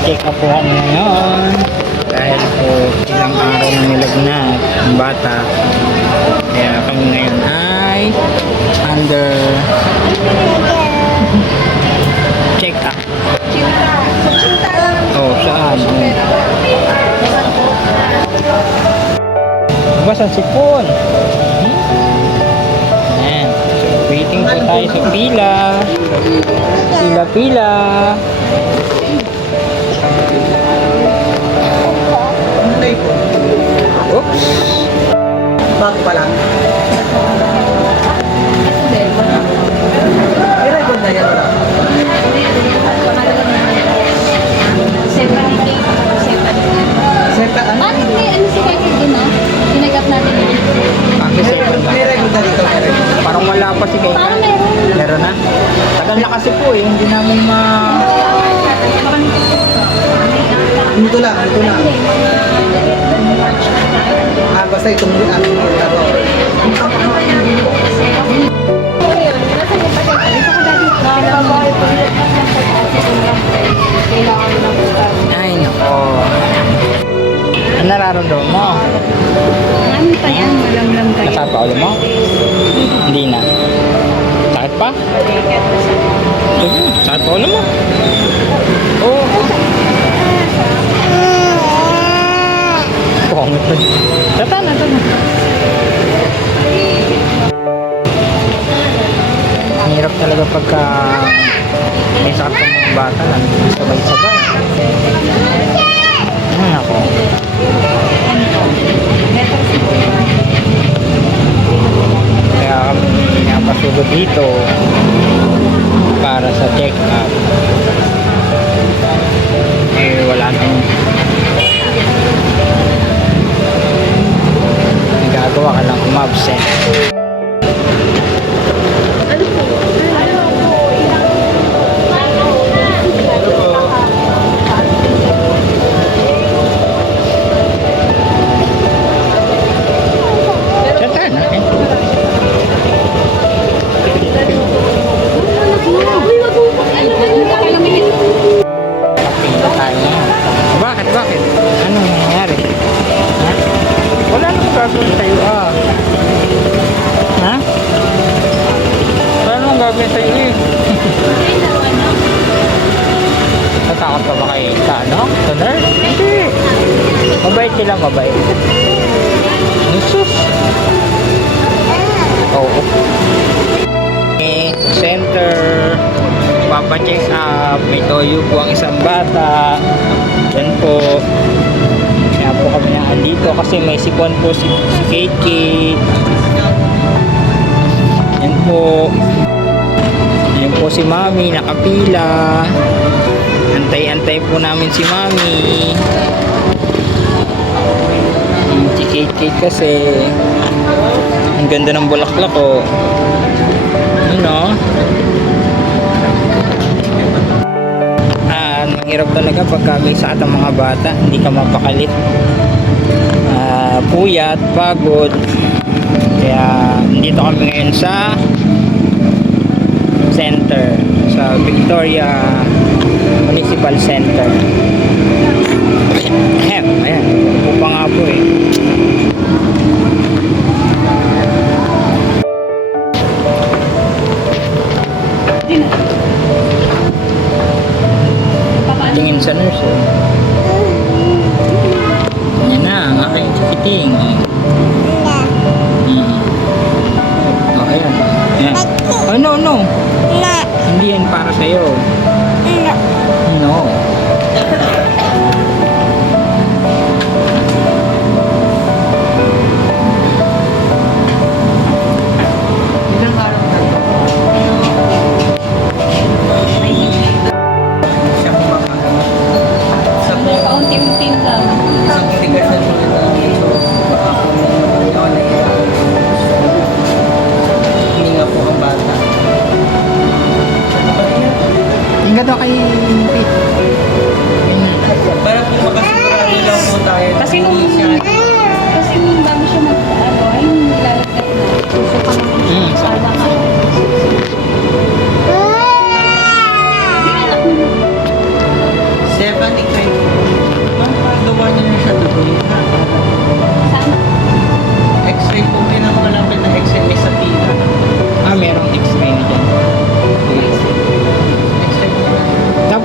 Check up po kami ngayon. Dahil po ilang araw na nilagnat ang bata. Kaya kami ngayon ay under check up. Oh, saan? Basta sipon. Ayan. So, waiting po tayo sa pila. Pila-pila. Oops. Bago pa lang. I-record na yan wala. Senta ano? Ano si Kevin din, no? Ginagap natin yun. Bakit second ba? I-record na dito. Parang wala pa si Kay. Parang meron. Meron na? Tagal na kasi po eh. Hindi namin Dito lang, dito lang. Basta itong aming laro. Ay, nako. Ano nararamdaman mo? Ano pa yan? Malamlam kayo. Nasaan pa ulo mo? Hindi na. Sakit pa? Sige, sakit pa ulo mo? Oo. Pongit pa. Tata na. Ang hirap talaga pagka may sakit ng mga bata lang. Sabay-sabay. Ay, ako. Kaya kami napasugod dito para sa check-up. Eh, wala nang nagagawa ka lang umabsent. Bakit? Anong nangyayari? Ha? Wala namang gagawin sa'yo, Ha? Wala namang gagawin sa'yo, Natakot ka ba kay sa nurse? Hindi. Mabait sila, mabait. Jesus. Oo. Center. Papacheck up. May toyo po ang isang bata. Yan po. Kaya po kami andito kasi may sipon po si Kiki. Yan po. Yan po si Mami nakapila. Antay-antay po namin si Mami. Si Kiki kasi ang ganda ng bulaklak ko. Ano? Mahirap talaga pagka may sakit ang mga bata, hindi ka mapakalit, puyat, pagod. Kaya dito kami ngayon sa center, sa Victoria Municipal Center. Ayan, upo pa nga po eh. Tingin sa nurse eh. Yan na, ang aking kikiting. Oh, ayan. Oh, no. Hindi yan para sa'yo. No. Ilang araw na ito? Siya kumakain. Kaunti-unti lang. Isang tigas na siya ito. Baka po ikaw na ilang. Hindi nga po ang bata.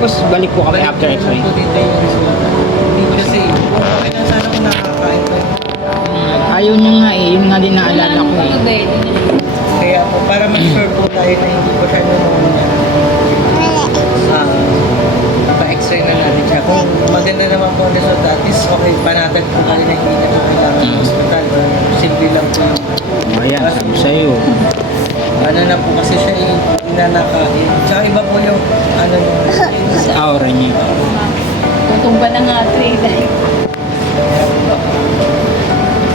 Tapos balik po kami after x-ray. Po dito yung hindi kasi, okay lang sana kung nakakain ko. Ayaw niya nga eh. Yun nga din naalala ko eh. Kaya po, para ma-sure po tayo na hindi po siya pneumonia. Pa-x-ray na natin siya. Kung maganda naman po ang result, at least okay, panatag po tayo na hindi na kailangan ng hospital. Simple lang po yung Ayan, sabi sa'yo. ano na po kasi siya inanakain. Tsaka iba po yung ano Sa aura niya. Tutumba na nga 3 dahil.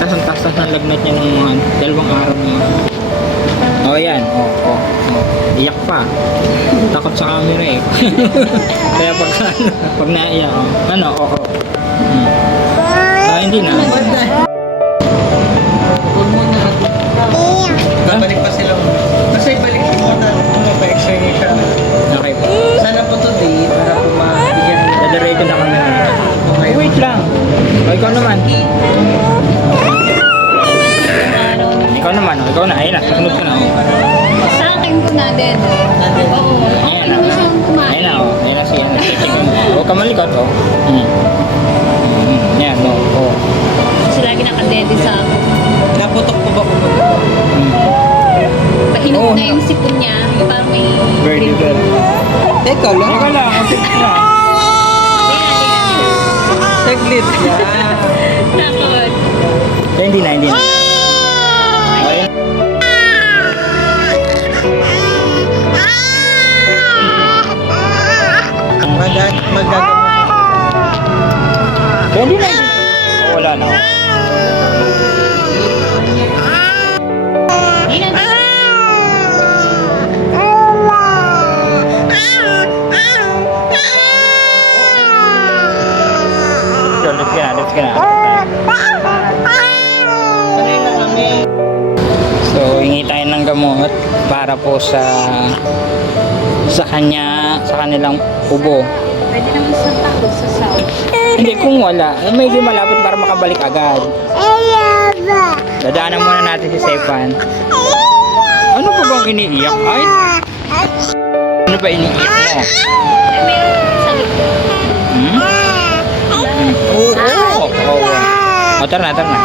Tapos ang taas ng lagnat niya ng mga 2 araw na. Oh, yan. Oh. Iyak pa. Takot sa camera eh. Kaya pag naiyak, hindi na. huwag mo na babalik pa sila. Kasi balik mo na pa-x-ray niya siya. Okay po. Sana po today para po mabigyan ng Dadalawin na kami ngayon. Wait lang. O, ikaw naman. Ikaw naman. Ikaw na. Ayun na. Susunod ka na. Sa akin ko na din. Oo. Okay Ayan naman siyang kumain. Ayun na. Ayun na siya. Huwag ka malikot. Yan. Kasi lagi nakadede sa ako. naputok po ba kung Painom Oo, na yung sipon niya. Yung parang may... Very good. Teka lang. Teka lang. Saglit yan. Takot. Kaya hindi na. Ayun. Magagamot. Kaya hindi na. Wala na. Hindi na. So, let's get na. Sanay na kami. So, hingi tayo ng gamot para po sa kanilang ubo. Pwede naman sa tako sa south. Hindi, kung wala, may di malapit para makabalik agad. Dadaanan muna natin si Stefan. Ano pa bang iniiyak? Ay? Ano ba iniiyak mo? Ay, meron sabi ko. Oo. O, tara na.